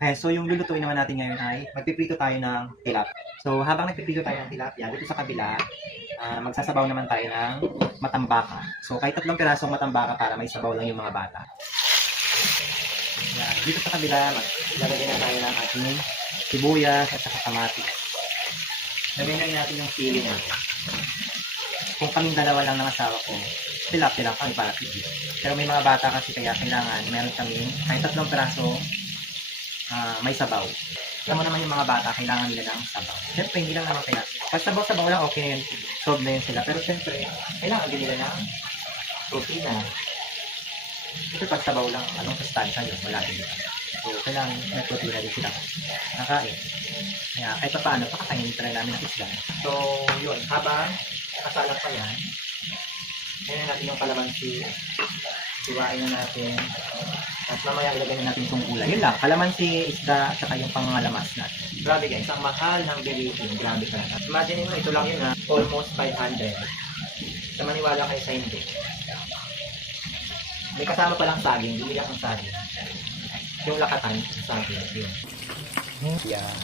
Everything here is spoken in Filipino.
So yung lulutuin naman natin ngayon ay magpiprito tayo ng tilapia. So habang nagpiprito tayo ng tilapia, dito sa kabila, magsasabaw naman tayo ng matambaka. So kahit 3 pirasong matambaka para may sabaw lang yung mga bata. Yan. Dito sa kabila, maglagay na tayo ng ating sibuyas at saka kamatis. Lagay na rin natin yung sili natin. Kung kaming dalawa lang ng asawa ko, tilapia lang kami para pipit. Pero may mga bata kasi kaya kailangan meron kaming kahit 3 piraso may sabaw. Alam mo naman yung mga bata, kailangan nila ng sabaw. Siyempre, hindi lang naman kaya. Pag sabaw-sabaw lang, okay na yun. Solve na yun sila. Pero siyempre, kailangan din nila ng protina. Kasi pag sabaw lang, anong sustansya yun? Wala din nila. So, kailangan may protina din sila nakain. Kaya kahit pa paano, pakakainin pa rin namin ng isla. So, yun. Habang nakasalang pa yan, kaya natin yung kalamansi. Siwain na natin. At mamaya ilagay na natin itong gulay. Yun lang, kalamansi, isda, at saka yung pangalamas natin. Grabe guys, ang mahal ng believing. Grabe ka. Imagine mo, ito lang yun ha. Almost 500. Sa maniwala kayo sa hindi. May kasama palang saging, bumili akong saging. Yung lakatan, saging. Yun. Yeah.